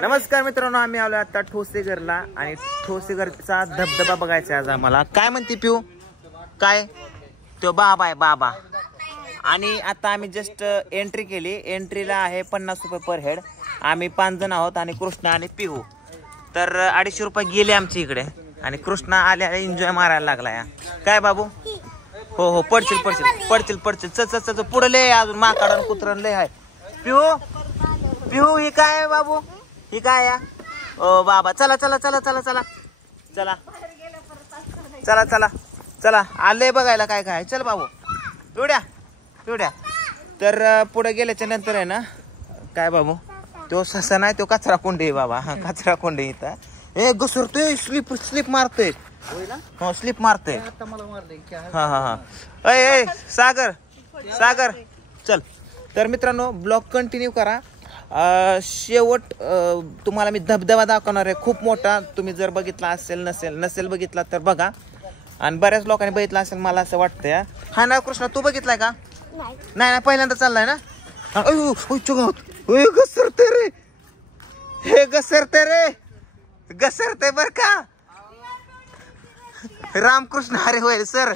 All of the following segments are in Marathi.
नमस्कार मित्रांनो, आम्ही आलो आता ठोसेघरला आणि ठोसेघरचा धबधबा बघायचा आज आम्हाला. काय म्हणते पिऊ? काय तो बाबा आहे बाबा. आणि आता आम्ही जस्ट एंट्री केली. एंट्रीला आहे 50 रुपये पर हेड. आम्ही 5 जण आहोत आणि कृष्णा आणि पिहू. तर 250 रुपये गेले आमच्या इकडे आणि कृष्णा आल्या एन्जॉय मारायला लागला. काय बाबू? हो हो, पडशील पडशील पडशील पडशील. चल पुढे लय अजून माकाडून कुत्रण लय आहे. पिहू पिहू ही काय आहे बाबू? ही काय आहे? ओ बाबा, चला चला चला चला चला चला चला चला चला, आलंय बघायला काय काय. चल बाबू, पिवड्या पिवड्या. तर पुढे गेल्याच्या नंतर आहे ना, काय बाबू, तो ससा नाही, तो कचरा कोंडे बाबा. हा, कचरा कोंडे इथं. ए घसरतोय, स्लिप स्लिप मारतोय. हो, स्लिप मारतोय. हा हा हा. ए सागर सागर चल. तर मित्रांनो, ब्लॉग कंटिन्यू करा. शेवट तुम्हाला मी धबधबा दाखवणार आहे, खूप मोठा. तुम्ही जर बघितला असेल, नसेल बघितला तर बघा. आणि बऱ्याच लोकांनी बघितला असेल मला असं वाटतंय. हा ना कृष्णा, तू बघितलाय का? नाही पहिल्यांदा चाललाय ना. घसरते रे, हे घसरते रे, घसरते बर का. रामकृष्ण हरे होईल सर,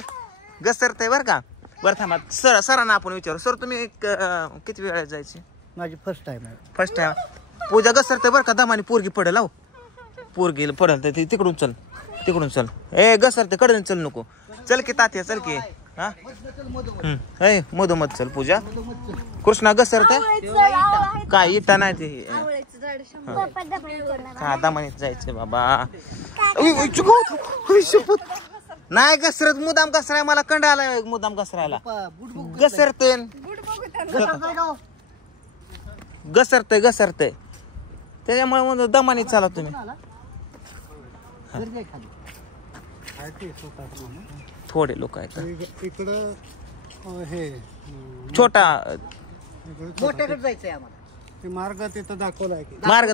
घसरते बर का. बरं थांबा, सरांना आपण विचारू. सर तुम्ही किती वेळा जायची? माझी फर्स्ट टाइम. पूजा घसरते बरं का. दमानी पोरगी पडेल. हो, पोरगी पडेल. तिकडून चल, तिकडून चल. ए घसरते, कडून चल नको. चल की तात्या, चल की. हा मधोमध चल पूजा. कृष्णा घसरते काय? इटा नाही ते. हा, दमानीत जायचे बाबा. नाही घसरत, मुदाम घसराय. मला कंडा आलाय मुदाम घसरायला. घसरते घसरते त्याच्यामुळे म्हणून दमानीत चाला तुम्ही. थोडे लोक आहेत इकडं. हे छोटा मोठ्याकडे जायचंय आम्हाला. मार्ग तिथं दाखवलाय. मार्ग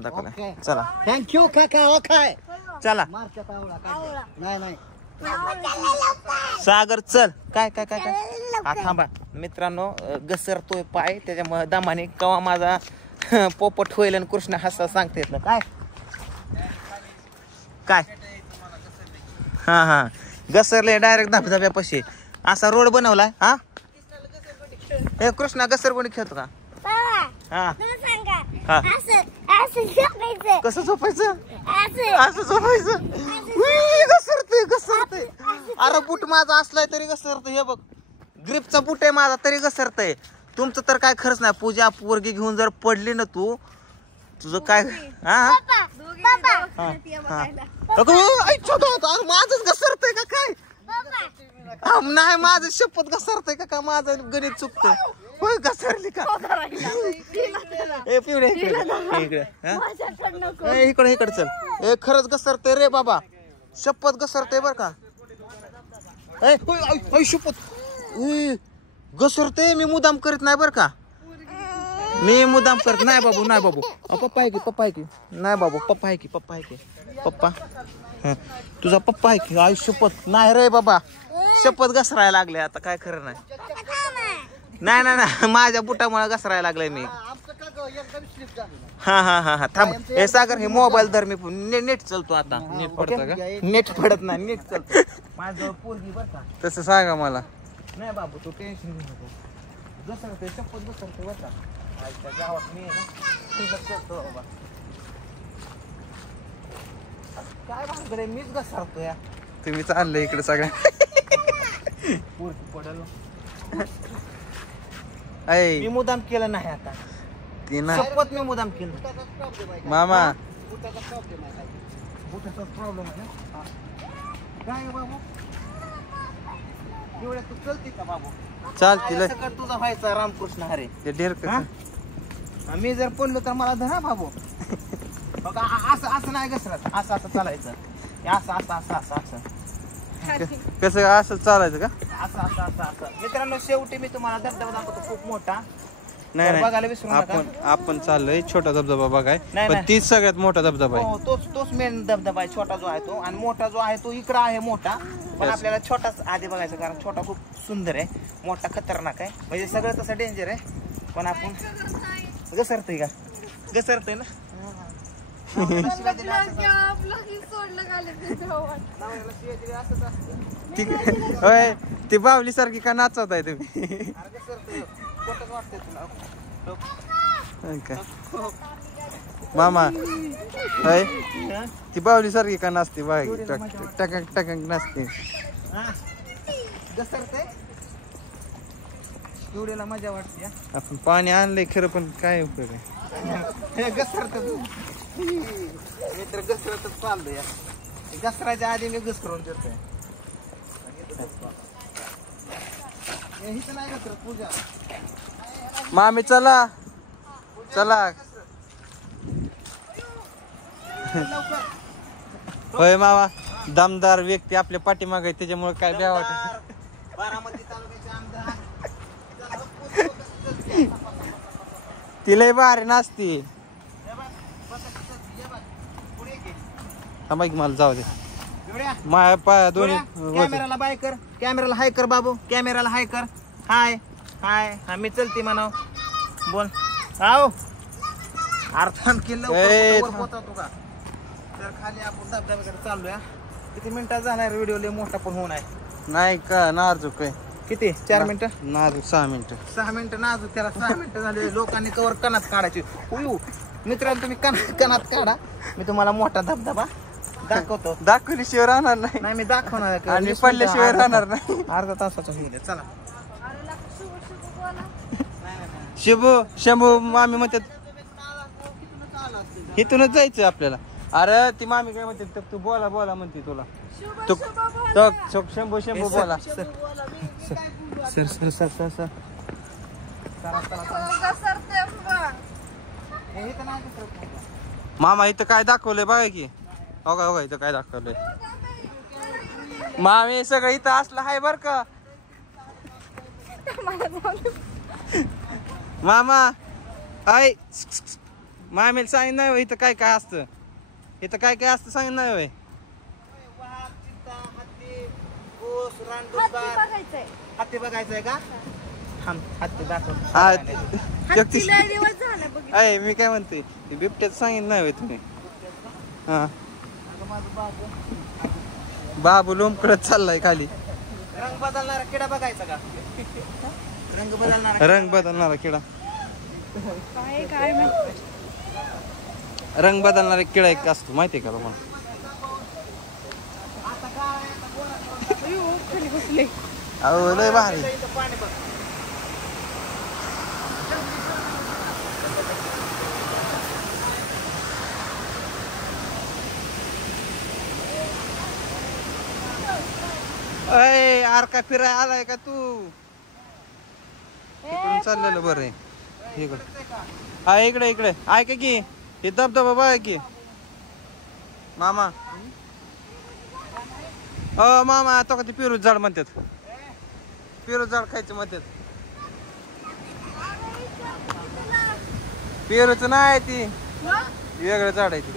दाखवला. चला, थँक्यू काका. ओके चला. नाही सागर चल. काय काय काय काय. हा थांबा मित्रांनो, घसरतोय पाय, त्याच्यामुळे दमाने कवा माझा पोपट होईल आणि कृष्ण हसा सांगता येत ना. काय काय. हा हा, घसरले डायरेक्ट धबधब्यापाशी. असा रोड बनवलाय. हा, हे कृष्णा घसरगुंडी खेळतो का? हा हा, कसं झोपायचं? असं झोपायचं. घसरते. अरे बूट माझा असलाय तरी घसरतय. हे बघ, ग्रिपचा बूट आहे माझा तरी घसरतय. तुमचं तर काय खरंच नाही. पूजा पोरगी घेऊन जर पडली ना तू, तुझं काय. हा माझंच घसरतय का काय? नाही, माझं शपथ घसरतय का काय? माझं गणित चुकतंय. होय घसरली का? इकडे चल. ए खरंच घसरते रे बाबा, शपथ घसरते बर का. शपथ घसरते. मी मुदाम करीत नाही बर का. मी मुदाम करत नाही बाबू. नाही बाबू. पप्पा आहे की नाही बाबू. पप्पा आहे की पप्पा. तुझा पप्पा आहे की? आई शपथ नाही रे बाबा, शपथ घसरायला लागले. आता काय खरं नाही. नाही माझ्या बुटामुळे घसरायला लागलाय मी. हा थांब. हे सागर, हे मोबाईल धर. मी नेट चालतो आता. नेट पडत का? नेट पडत नाही, नेट चालतो. माझं पोरगी बर का. तसं सांगा मला. नाही बाबू, तू टेन्शन घेऊ नको. घसरते, शपथ घसरते बर का. गावात मी बाबा. काय भानगड, मीच घसरतो या. तुम्ही चाललंय इकडे सगळ्या. पोरगी पडल. ऐ मी मुदाम केलं नाही. आता ती ना शपथ मी मुदाम केलं. मामा, बुटाचा प्रॉब्लेम आहे ना. काय बाबू, एवढ्या तू चलते का बाबू? चालतील. सगळं तुझा व्हायचा. रामकृष्ण हरे. ते ढेर मी जर पडलो तर मला धरा बाबू. असं नाही घसरत. असं चालायचं. असं कसं असं चालायचं का? असं. मित्रांनो, शेवटी मी तुम्हाला धबधबा दाखवतो खूप मोठा. नाही बघायला विसरू नका. आपण चाललोय छोटा धबधबा बघाय. नाही. तीच सगळ्यात मोठा धबधबा आहे. तोच मेन धबधबा आहे. छोटा जो आहे तो, आणि मोठा जो आहे तो इकडं आहे मोठा. पण आपल्याला छोटाच आधी बघायचा, कारण छोटा खूप सुंदर आहे. मोठा खतरनाक आहे. म्हणजे सगळं तसं डेंजर आहे. पण आपण घसरतोय का? घसरतोय ना. होय ती बावली सारखी का नाचवताय तुम्ही मामा होय ती बावली सारखी का नाचते बाय टकक टकक नाचते एवढ्याला मजा वाटते आपण पाणी आणलंय खरं पण काय उपयोग आहे घसरत मित्र घसरतच चाललो या घसराच्या आधी मी घसरून देतोय नाही घसरत पूजा मामी चला चला होय मामा दमदार व्यक्ती आपल्या पाठीमागे आहे त्याच्यामुळे काय द्या वाटत बारामती तालुक्याचे आमदार तिला भारी नाचती थांबा की मला जाऊ दे माया पाया दोन्ही कॅमेराला बाय कर कॅमेराला हाय कर बाबू कॅमेराला हाय कर हाय हाय हा मी चलते म्हणा बोल आओ अर्थान केलं होता तू का तर खाली आपण धबधब्याकडे चाललोय किती मिनिटात जाणार व्हिडिओ लय मोठा पण होऊन आहे नाही का नाजूक आहे किती 4 मिनिटं नाजूक 6 मिनिटं 6 मिनिटं नाजूक त्याला 6 मिनिटं झाले लोकांनी कवर कणात काढायची उयू मित्रांनो तुम्ही कणात काढा मी तुम्हाला मोठा धबधबा दाखवतो दाखवल्याशिवाय राहणार नाही नाही मी दाखवणार आणि पडल्याशिवाय राहणार नाही अर्धा तासाचा होईल चला शंभू शंभू मामी म्हणतात इथूनच जायचं आपल्याला अरे ती मामी काय म्हणते तू बोला बोला म्हणते तुला तू शंभू शंभू बोला sir sir sir sir sir मामा इथं काय दाखवलंय बघा की हो का इथं काय दाखवलंय मामी सगळं इथं असलं हाय बर का मामा ऐ मामीला सांगितलं नाही होय इथं काय काय असतं इथं काय काय असतं सांगितलं नाही होय हत्ती बघायचंय का हत्ती दाखव अय मी काय म्हणते बिबट्यात सांगितलं नाही होय तुम्ही हा बाबू लोंबकडत चाललाय खाली रंग बदलणारा किडा बघायचा का रंग बदलणारा किडा रंग बदलणारा किडा एक असतो माहितीये का तुम्हाला अहो लय भारी अय आर का फिराय आलाय का तू इकडून चाललेलं बरं आहे इकडे हा इकडे इकडे ऐका की हे धबधबा बघा की मामा हो मामा तो का ते पेरूच झाड म्हणतात पेरू झाड खायचं म्हणतात पेरूच नाही ती वेगळं झाड आहे ती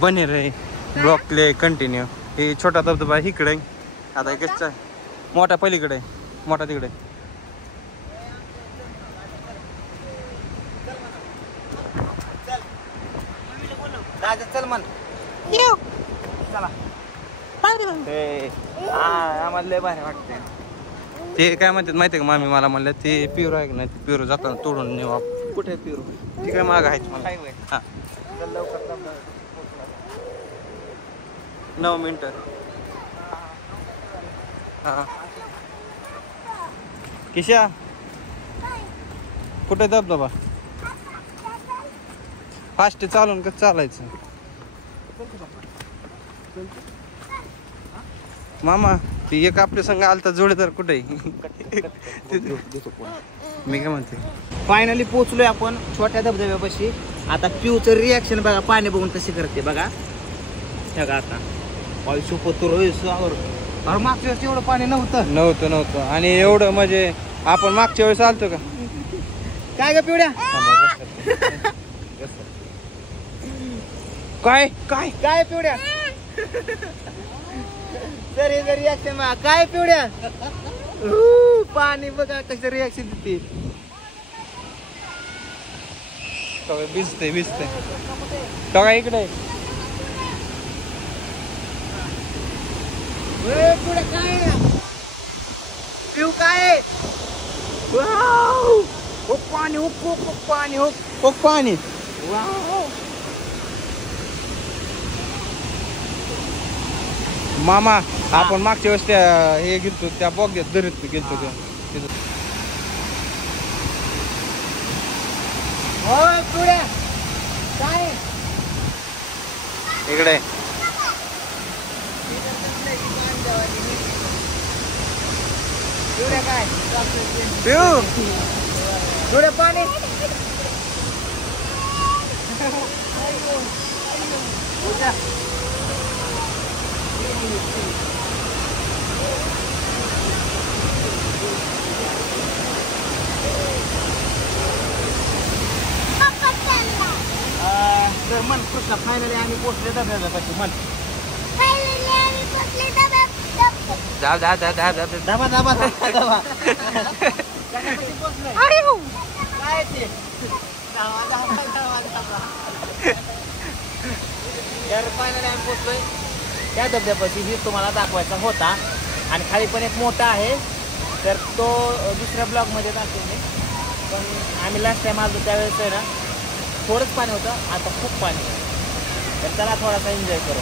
बने रे ब्लॉकले कंटिन्यू हे छोटा धबधबा इकडे आता एकच मोठा पलीकडे मोठा तिकडे राजा चल मन चला आम्हाला लय भारी वाटते ते काय म्हणतात माहितीये का मामी मला म्हणलं ते पिरू आहे का नाही ते पिरू जाताना तोडून नेऊ कुठे पिरू ती काय माग आहे मला हायवे हा चल लवकर 9 मिनिटं हा किशा कुठे धबधबा फास्ट चालून कसं चालायचं मामा ती एक आपल्या संग आलता जोडीदार कुठे मी काय म्हणते फायनली पोहोचलोय आपण छोट्या धबधब्यापाशी आता पिऊचं रिॲक्शन बघा पाणी बघून कशी करते बघा बघा आता अरे मागच्या वेळेस एवढं पाणी नव्हतं आणि एवढं म्हणजे आपण मागच्या वेळेस आलतो का काय ग पिवड्या काय काय काय पिवड्या तरी रिॲक्शन काय पिवड्या पाणी बघा कसं रिॲक्शन देते भिजते बघा इकडे. पुढे काय पिऊ काय पाणी पाणी मामा आपण मागच्या वेळेस त्या हे गेलतो त्या बॉक्स दरीत गेलतो तिथं. होय पुढे काय इकडे काय पिऊ पुढे पाणी तर मन कृष्णा फायनली आम्ही पोचले धबधब्यापाशी मन धाबा काय ते तर फायनली आम्ही पोचलोय त्या धबधब्यापाशी ही तुम्हाला दाखवायचा होता. आणि खाली पण एक मोठा आहे तर तो दुसऱ्या ब्लॉगमध्ये दाखवेन मी. पण आम्ही लास्ट टाइम आलो त्यावेळेस आहे ना थोडंच पाणी होतं, आता खूप पाणी आहे. तर चला थोडासा एन्जॉय करू.